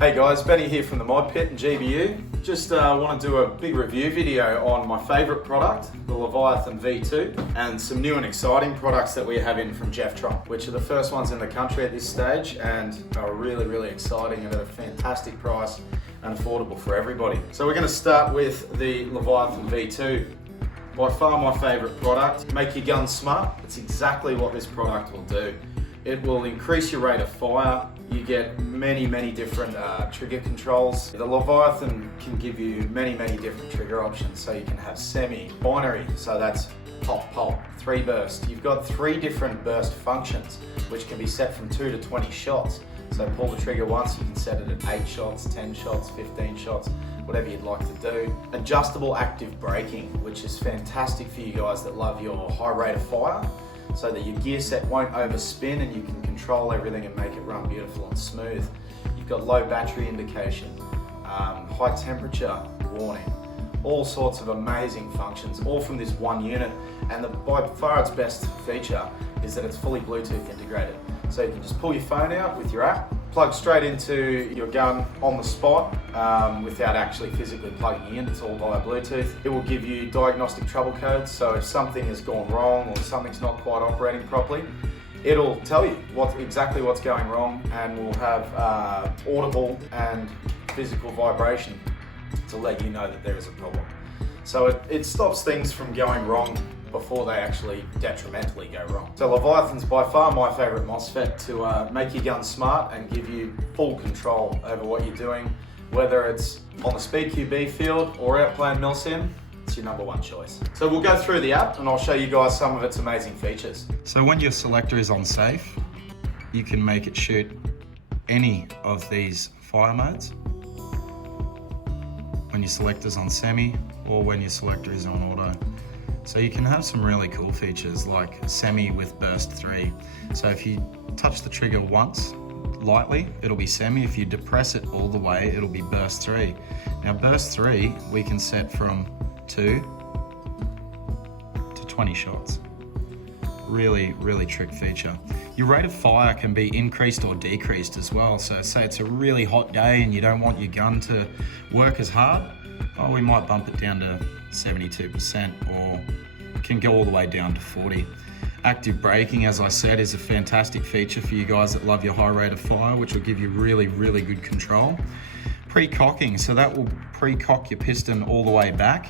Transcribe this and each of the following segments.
Hey guys, Benny here from the Mod Pit and GBU. Just want to do a big review video on my favourite product, the Leviathan V2, and some new and exciting products that we have in from Jefftron, which are the first ones in the country at this stage and are really exciting and at a fantastic price and affordable for everybody. So we're going to start with the Leviathan V2. By far my favourite product. Make your gun smart. It's exactly what this product will do. It will increase your rate of fire. You get many different trigger controls. The Leviathan can give you many different trigger options. So you can have semi, binary, so that's pop, 3 burst. You've got 3 different burst functions, which can be set from 2 to 20 shots. So pull the trigger once, you can set it at 8 shots, 10 shots, 15 shots, whatever you'd like to do. Adjustable active braking, which is fantastic for you guys that love your high rate of fire, so that your gear set won't overspin and you can control everything and make it run beautiful and smooth. You've got low battery indication, high temperature warning, all sorts of amazing functions, all from this one unit. And by far its best feature is that it's fully Bluetooth integrated. So you can just pull your phone out with your app, plug straight into your gun on the spot without actually physically plugging in. It's all via Bluetooth. It will give you diagnostic trouble codes, so if something has gone wrong or something's not quite operating properly, it'll tell you exactly what's going wrong, and will have audible and physical vibration to let you know that there is a problem. So it stops things from going wrong before they actually detrimentally go wrong. So Leviathan's by far my favourite MOSFET to make your gun smart and give you full control over what you're doing, whether it's on the Speed QB field or out playing milsim. It's your #1 choice. So we'll go through the app and I'll show you guys some of its amazing features. So when your selector is on safe, you can make it shoot any of these fire modes. When your selector's on semi, or when your selector is on auto. So you can have some really cool features like semi with burst 3. So if you touch the trigger once, lightly, it'll be semi. If you depress it all the way, it'll be burst 3. Now burst 3, we can set from 2 to 20 shots. Really trick feature. Your rate of fire can be increased or decreased as well. So say it's a really hot day and you don't want your gun to work as hard, we might bump it down to 72% or can go all the way down to 40. Active braking, as I said, is a fantastic feature for you guys that love your high rate of fire, which will give you really good control. Pre-cocking, so that will pre-cock your piston all the way back,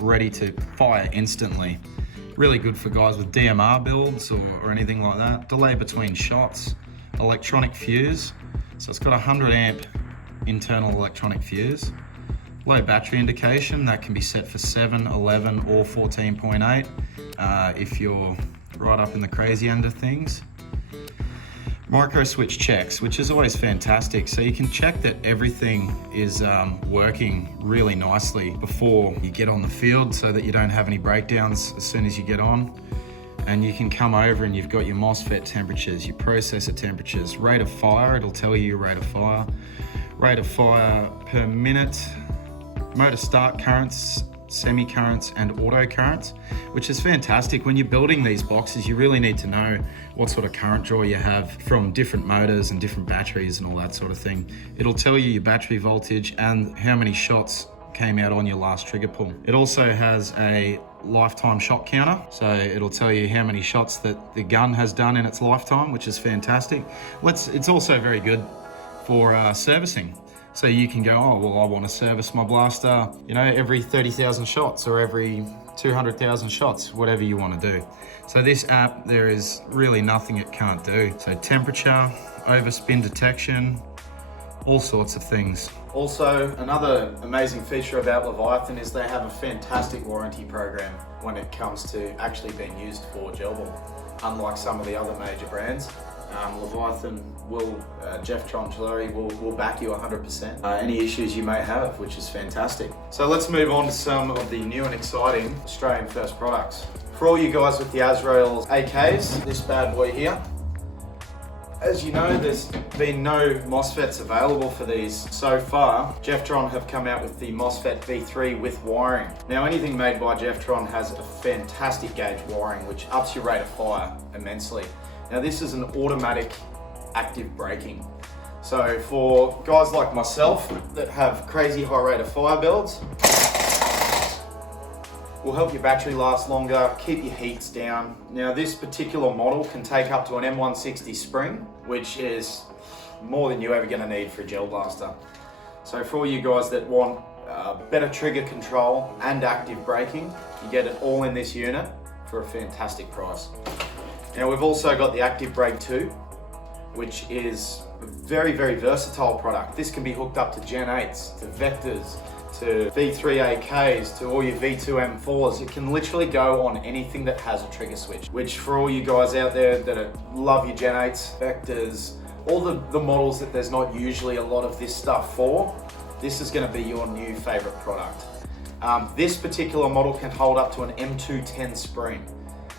ready to fire instantly. Really good for guys with DMR builds or anything like that. Delay between shots. Electronic fuse, so it's got a 100 amp internal electronic fuse. Low battery indication, that can be set for 7, 11 or 14.8 if you're right up in the crazy end of things. Micro switch checks, which is always fantastic. So you can check that everything is working really nicely before you get on the field so that you don't have any breakdowns as soon as you get on. And you can come over and you've got your MOSFET temperatures, your processor temperatures, rate of fire, it'll tell you your rate of fire per minute, motor start currents, semi currents and auto currents, which is fantastic. When you're building these boxes, you really need to know what sort of current draw you have from different motors and different batteries and all that sort of thing. It'll tell you your battery voltage and how many shots came out on your last trigger pull. It also has a lifetime shot counter, so it'll tell you how many shots that the gun has done in its lifetime, which is fantastic. It's also very good for servicing. So you can go, I want to service my blaster, every 30,000 shots or every 200,000 shots, whatever you want to do. So this app, there is really nothing it can't do. So temperature, overspin detection, all sorts of things. Also, another amazing feature about Leviathan is they have a fantastic warranty program when it comes to actually being used for gel ball. Unlike some of the other major brands, Leviathan Jefftron will back you 100%. Any issues you may have, which is fantastic. So let's move on to some of the new and exciting Australian first products. For all you guys with the Azrael AKs, this bad boy here. As you know, there's been no MOSFETs available for these so far. Jefftron have come out with the Mosfet V3 with wiring. Now anything made by Jefftron has a fantastic gauge wiring which ups your rate of fire immensely. Now this is an automatic active braking. So for guys like myself that have crazy high rate of fire builds, will help your battery last longer, keep your heats down. Now this particular model can take up to an M160 spring, which is more than you're ever gonna need for a gel blaster. So for all you guys that want better trigger control and active braking, you get it all in this unit for a fantastic price. Now we've also got the Active Brake 2, which is a very, very versatile product. This can be hooked up to Gen 8s, to Vectors, to V3AKs, to all your V2 M4s. It can literally go on anything that has a trigger switch, which for all you guys out there that love your Gen 8s, Vectors, all the models that there's not usually a lot of this stuff for, this is gonna be your new favorite product. This particular model can hold up to an M210 spring,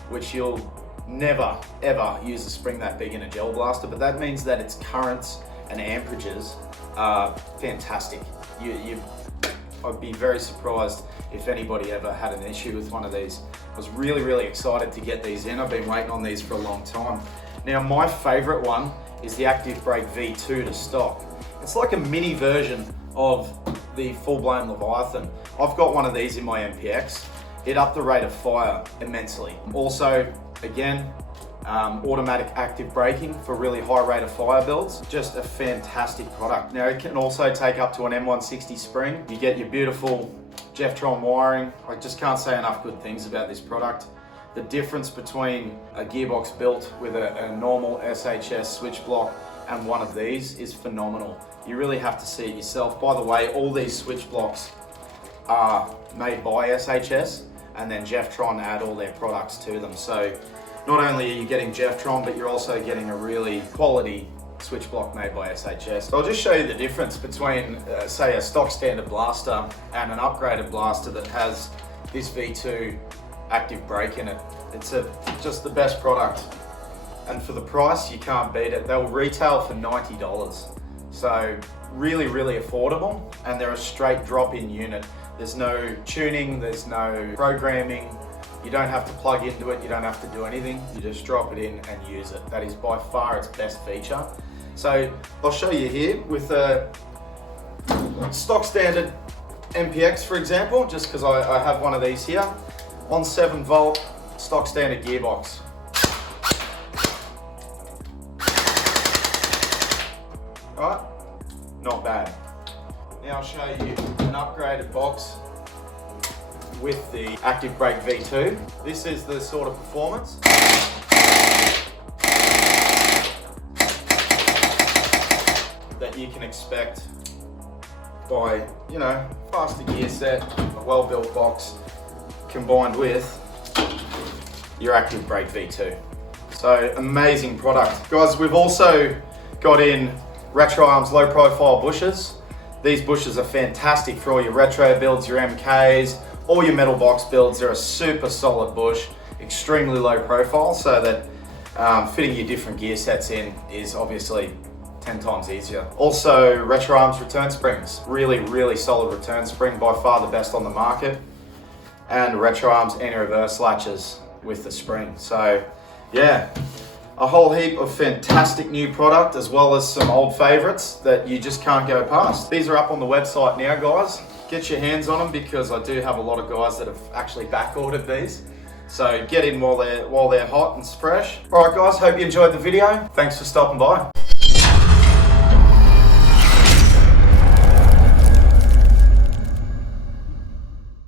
which you'll never, ever use a spring that big in a gel blaster, but that means that its currents and amperages are fantastic. I'd be very surprised if anybody ever had an issue with one of these. I was really, really excited to get these in. I've been waiting on these for a long time. Now, my favorite one is the Active Brake V2 to stock. It's like a mini version of the full-blown Leviathan. I've got one of these in my MPX. It upped the rate of fire immensely. Also, again, automatic active braking for really high rate of fire builds. Just a fantastic product. Now it can also take up to an M160 spring. You get your beautiful Jefftron wiring. I just can't say enough good things about this product. The difference between a gearbox built with a normal SHS switch block and one of these is phenomenal. You really have to see it yourself. By the way, all these switch blocks are made by SHS, and then Jefftron add all their products to them. So not only are you getting Jefftron, but you're also getting a really quality switch block made by SHS. So I'll just show you the difference between, say, a stock standard blaster and an upgraded blaster that has this V2 active brake in it. It's just the best product. And for the price, you can't beat it. They'll retail for $90. So really, really affordable. And they're a straight drop-in unit. There's no tuning, there's no programming. You don't have to plug into it, you don't have to do anything. You just drop it in and use it. That is by far its best feature. So I'll show you here with a stock standard MPX, for example, just because I have one of these here. On 7 volt, stock standard gearbox. Right, not bad. Now I'll show you an upgraded box with the Active Brake V2. This is the sort of performance that you can expect by, you know, faster gear set, a well-built box, combined with your Active Brake V2. So amazing product. Guys, we've also got in Retro Arms low profile bushes. These bushes are fantastic for all your retro builds, your MKs, all your metal box builds. They're a super solid bush, extremely low profile, so that fitting your different gear sets in is obviously 10 times easier. Also, Retro Arms return springs. Really, really solid return spring, by far the best on the market. And Retro Arms anti-reverse latches with the spring. So yeah, a whole heap of fantastic new product, as well as some old favorites that you just can't go past. These are up on the website now, guys. Get your hands on them, because I do have a lot of guys that have actually back ordered these. So get in while they're hot and fresh. All right guys, hope you enjoyed the video. Thanks for stopping by.